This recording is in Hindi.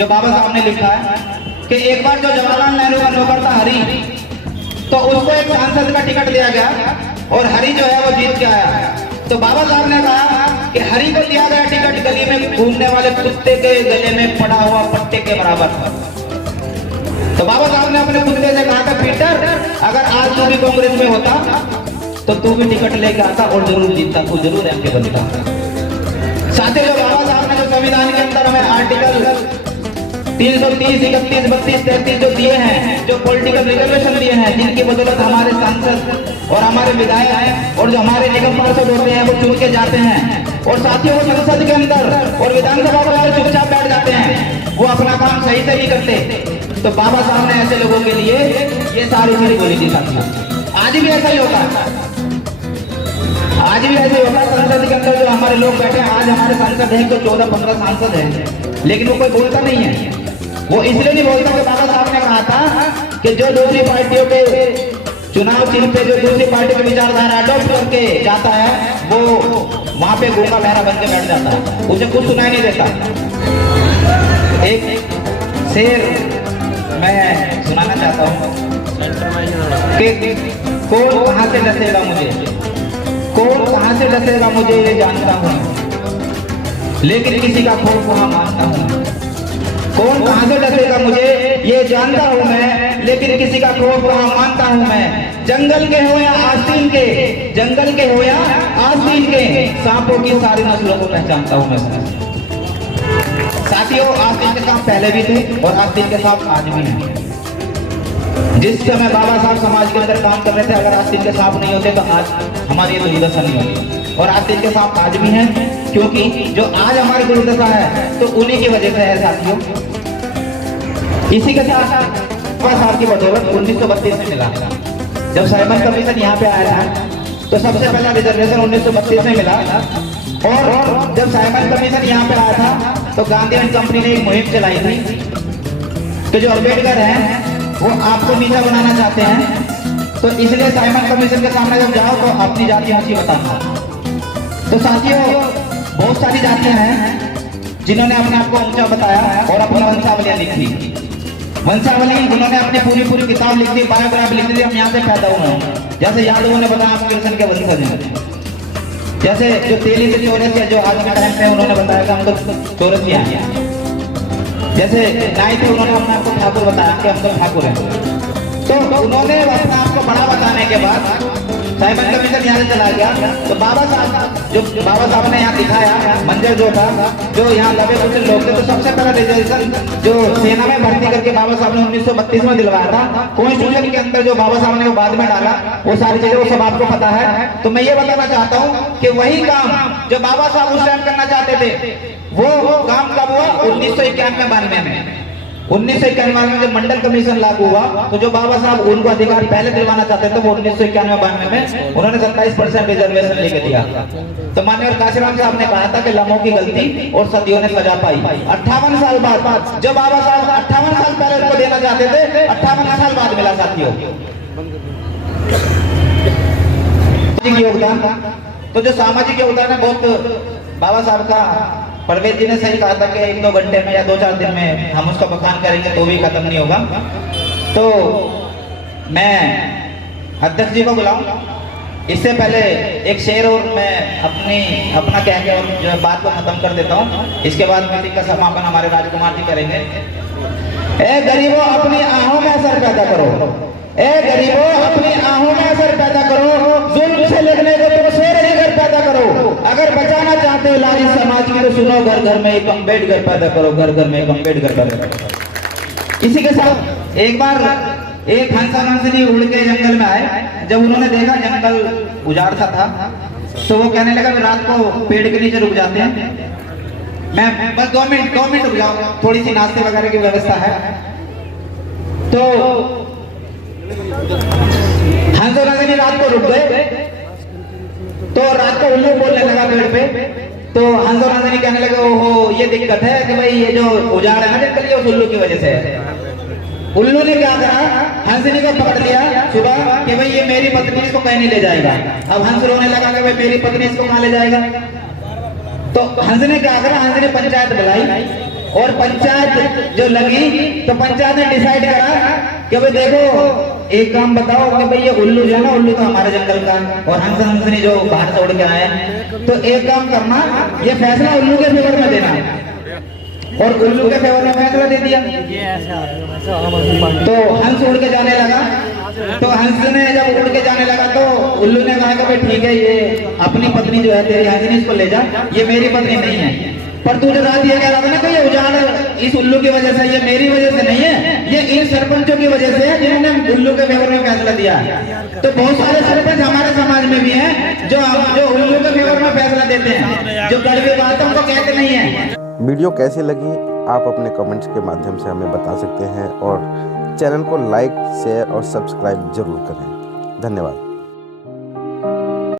जो बाबा साहब ने लिखा है कि एक बार जो जवाहरलाल नेहरू का नौकर था हरी, तो उसको एक सांसद का टिकट दिया गया और हरी जो है वो जीत के आया। तो बाबा साहब ने कहा कि हरी को दिया गया टिकट गली में घूमने वाले कुत्ते के गले में पड़ा हुआ पट्टे के बराबर था। तो बाबा साहब ने अपने कुत्ते से कहा था, पीटर अगर आज तू भी कांग्रेस में होता तो तू भी टिकट लेके आता और जरूर जीतता, तू जरूर एमपी बनता। साथ ही जो बाबा साहब ने जो संविधान के अंदर हमें आर्टिकल 330, 31, 32, 33 जो दिए हैं, जो पॉलिटिकल रिजर्वेशन दिए हैं, जिनकी बदौलत हमारे सांसद और हमारे विधायक और जो हमारे निगम पार्षद होते हैं वो चुन के जाते हैं, और साथियों वो संसद के अंदर और विधानसभा के अंदर चुपचाप बैठ जाते हैं, वो अपना काम सही से नहीं करते। तो बाबा साहब ने ऐसे लोगों के लिए ये सारी चीजें बोली थी साथियों। आज भी ऐसा ही होता है, आज भी ऐसे होता है। संसद के अंदर जो हमारे लोग बैठे हैं, आज हमारे सांसद हैं तो 14-15 सांसद हैं, लेकिन वो कोई बोलता नहीं है। वो इसलिए नहीं बोलता कि बाबा साहब ने कहा था कि जो दूसरी पार्टियों के चुनाव चिन्ह पे जो दूसरी पार्टी की विचारधारा अडॉप्ट करके जाता है वो वहां पे गूंगा बहरा बन के बैठ जाता है, उसे कुछ सुनाई नहीं देता। एक शेर मैं सुनाना चाहता हूँ कि कौन कहां से डसेगा मुझे, कौन कहां से डसेगा मुझे ये जानता हूँ, लेकिन किसी का खौफ वहां मानता हूँ। कौन कहां से डसेगा मुझे ये जानता हूं मैं, लेकिन किसी का खौफ वहां मानता हूं मैं। जंगल के हो या आस्तीन के, जंगल के हो या आस्तीन के, सांपों की सारी नस्लों को पहचानता हूं मैं। साथियों आस्तीन के सांप पहले भी थे और आस्तीन के सांप आज भी हैं। जिस समय बाबा साहब समाज के अंदर काम कर रहे थे, अगर आस्तीन के सांप नहीं होते तो आज हमारी ये दुर्दशा नहीं होती। और आस्तीन के सांप आज भी हैं, क्योंकि जो आज हमारी दुर्दशा है तो उन्हीं की वजह से है साथियों। इसी के साथ बाबा साहब की बदौलत 1932 में मिला। जब साइमन कमीशन यहाँ पे आया था तो सबसे पहला रिजर्वेशन 1932 में मिला, और जब साइमन कमीशन यहाँ पे आया था तो गांधी एंड कंपनी ने एक मुहिम चलाई थी कि जो अम्बेडकर हैं वो आपको नीचा बनाना चाहते हैं, तो इसलिए साइमन कमीशन के सामने जब जाओ तो अपनी जाति ऊंची बताना। तो साथियों बहुत सारी जातियां हैं जिन्होंने अपने आप को ऊंचा बताया और अपनी वंशावलियां लिखी। वंशावली उन्होंने अपनी पूरी किताब लिख दी, बायोग्राफी लिख दी, हम यहाँ से पैदा हुए हैं। जैसे यादवों ने बताया हम कृष्ण के वंशज हैं, जैसे जो तेली से चौरसिया जो आज के टाइम पे उन्होंने बताया कि हम तो चौरसिया हैं। जैसे नाई थे उन्होंने अपने आप को ठाकुर बताया कि हम तो ठाकुर हैं। तो उन्होंने अपने आप को बड़ा बताने के बाद साइमन कमीशन यहाँ से चला गया। तो बाबा साहब ने यहाँ दिखाया मंजर जो था, जो यहाँ लगे कुछ लोग थे, तो सबसे पहला रिजर्वेशन जो सेना में भर्ती करके बाबा साहब ने 1932 में दिलवाया था, कॉन्स्टिट्यूशन के अंदर जो बाबा साहब ने बाद में डाला वो सारी चीजें वो सब आपको पता है। तो मैं ये बताना चाहता हूँ कि वही काम जो बाबा साहब उस टाइम करना चाहते थे वो काम कब हुआ? 1991-92 में। 1991 में जब मंडल कमीशन लागू हुआ तो जो बाबा साहब उनको अधिकार पहले दिलवाना चाहते थे वो 1991-92 में उन्होंने 27% रिजर्वेशन लेके दिया। तो माननीय काशीराम साहब ने कहा था कि लम्हों की गलती और सदियों ने सजा पाई। 58 साल बाद जब बाबा साहब 58 साल पहले उनको देना चाहते थे, 58 साल बाद मिला साथियों। योगदान, तो जो सामाजिक योगदान है बहुत बाबा साहब का, परवेज जी ने सही कहा था कि 1-2 घंटे में या 2-4 दिन में हम उसका बखान करेंगे तो भी खत्म नहीं होगा। तो मैं अध्यक्ष जी को बुलाऊं, इससे पहले एक शेर और मैं अपना कह के और जो बात को खत्म कर देता हूं। इसके बाद मीटिंग का समापन हमारे राजकुमार जी करेंगे। ए गरीबों अपनी आहों में असर पैदा करो, ए गरीबों अपनी आहों में असर पैदा करो, जुल्म से लड़ने को तो शेर लेकर पैदा करो। अगर बचाना चाहते हो लारी समाज की तो सुनो, घर घर में एक अम्बेडकर पैदा करो, घर घर में एक अम्बेडकर पैदा करो। इसी के साथ एक बार एक हंसनी उड़ के जंगल में आए। जब उन्होंने देखा जंगल उजाड़ सा था तो वो कहने लगा रात को पेड़ के नीचे रुक जाते हैं, मैं बस 2 मिनट रुक जाओ, थोड़ी सी नाश्ते वगैरह की व्यवस्था है। तो हंसनी रात को रुक गए। तो रात को उल्लू बोलने लगा पेड़ पे। तो हंस और हंसनी कहने लगे ओहो ये दिक्कत है कि भाई ये जो उजाड़ है ना जंगल ये उस उल्लू की वजह से है। उल्लू ने क्या करा, हंसनी को पकड़ लिया सुबह कि भाई ये मेरी पत्नी इसको कहीं नहीं ले जाएगा। अब हंस रोने लगा कि भाई मेरी पत्नी इसको कहाँ ले जाएगा। तो हंस ने क्या करा, हंस ने पंचायत बुलाई और पंचायत जो लगी तो पंचायत ने डिसाइड करा कि भाई देखो एक काम बताओ कि भाई ये उल्लू जो है ना, उल्लू तो हमारे जंगल का और हंस हंसनी जो बाहर से उड़ के आए हैं, तो एक काम करना, ये फैसला उल्लू के फेवर में देना। और उल्लू के फेवर में फैसला दे दिया। तो हंस उड़ के जाने लगा। तो हंस ने जब उड़ के जाने लगा तो उल्लू ने कहा कि भाई ठीक है, ये अपनी पत्नी जो है तेरी हंसनी, इसको ले जा, ये मेरी पत्नी नहीं है। पर तू जो रात ये कह रहा था ना कि ये उजाड़ इस उल्लू की वजह से, ये मेरी वजह से नहीं है, ये इन सरपंचों की वजह से है जिन्होंने उल्लू के फेवर में फैसला दिया। तो बहुत सारे सरपंच हमारे समाज में भी हैं जो उल्लू के फेवर में फैसला देते हैं, जो कड़वी बातों को कहते नहीं है। वीडियो कैसी लगी आप अपने कमेंट्स के माध्यम से हमें बता सकते हैं और चैनल को लाइक, शेयर और सब्सक्राइब जरूर करें। धन्यवाद।